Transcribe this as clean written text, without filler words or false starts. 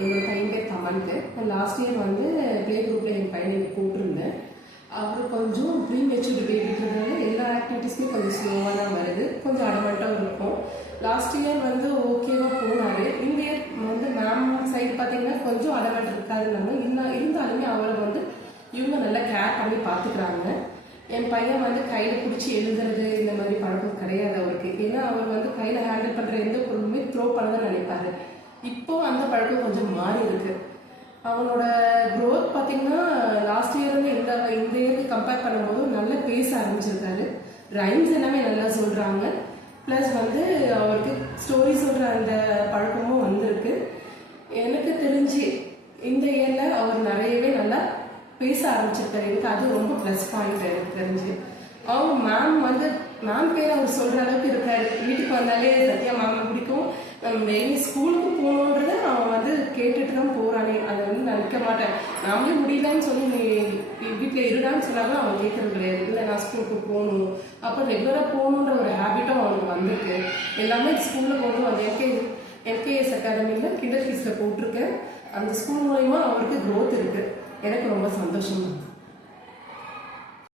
என்னோட பையன் பேர் கமலுக்கு. லாஸ்ட் இயர் வந்து ப்ளே குரூப்பில் என் பையனை இங்கே போட்டிருந்தேன். அவர் கொஞ்சம் ப்ரீ மெச்சூர்டு பேபின்றதுனால எல்லா ஆக்டிவிட்டீஸுமே கொஞ்சம் ஸ்லோவாக தான் வருது, கொஞ்சம் அடமெண்ட்டாக இருக்கும். லாஸ்ட் இயர் வந்து ஓகேவாக போனார். இந்த இயர் வந்து மேம் சைடு பார்த்தீங்கன்னா கொஞ்சம் அடமெண்ட் இருக்காதுன்னு இருந்தாலுமே அவரை வந்து இவங்க நல்லா கேர் பண்ணி பார்த்துக்கிறாங்க. என் பையன் வந்து கையில் பிடிச்சி எழுதுறது இந்த மாதிரி பழக்கம் கிடையாது அவருக்கு. ஏன்னா அவர் வந்து கையில் ஹேண்டில் பண்ணுற எந்த பொருளுமே த்ரோ பண்ணதான் நினைப்பாரு. இப்போ அந்த பழக்கம் கொஞ்சம் மாறி இருக்கு. அவனோட க்ரோத் பார்த்தீங்கன்னா லாஸ்ட் இயர் வந்து இந்த இயருக்கு கம்பேர் பண்ணும்போது நல்லா பேச ஆரம்பிச்சிருக்காரு. ரைம்ஸ் எல்லாமே நல்லா சொல்கிறாங்க. ப்ளஸ் வந்து அவருக்கு ஸ்டோரி சொல்கிற அந்த பழக்கமும் வந்திருக்கு. எனக்கு தெரிஞ்சு இந்த இயரில் அவர் நிறையவே நல்லா பேச ஆரம்பிச்சிருக்காரு. எனக்கு அது ரொம்ப ப்ளஸ் பாயிண்ட் எனக்கு தெரிஞ்சு. அவங்க மேம் பேர் அவர் சொல்கிற அளவுக்கு இருக்காரு. வீட்டுக்கு வந்தாலே சத்யா மேம் பிடிக்கும், டெய்லி ஸ்கூலுக்கு போகணுன்றத அவன் வந்து கேட்டுட்டு தான் போகிறானே. அதை வந்து நான் நிற்க மாட்டேன், நாமளே முடியலன்னு சொல்லி நீ வீட்டில் இருடான்னு சொன்னாலும் அவன் கேட்கறது கிடையாது. இல்லை நான் ஸ்கூலுக்கு போகணும், அப்போ ரெகுலராக போகணுன்ற ஒரு ஹேபிட்டும் அவனுக்கு வந்திருக்கு. எல்லாமே ஸ்கூலில் போகணும். அந்த எல்கேஎஸ் அகாடமியில் கிண்டர் ஃபீஸில் போட்டிருக்கேன். அந்த ஸ்கூல் மூலயமா அவருக்கு க்ரோத் இருக்குது. எனக்கு ரொம்ப சந்தோஷம்.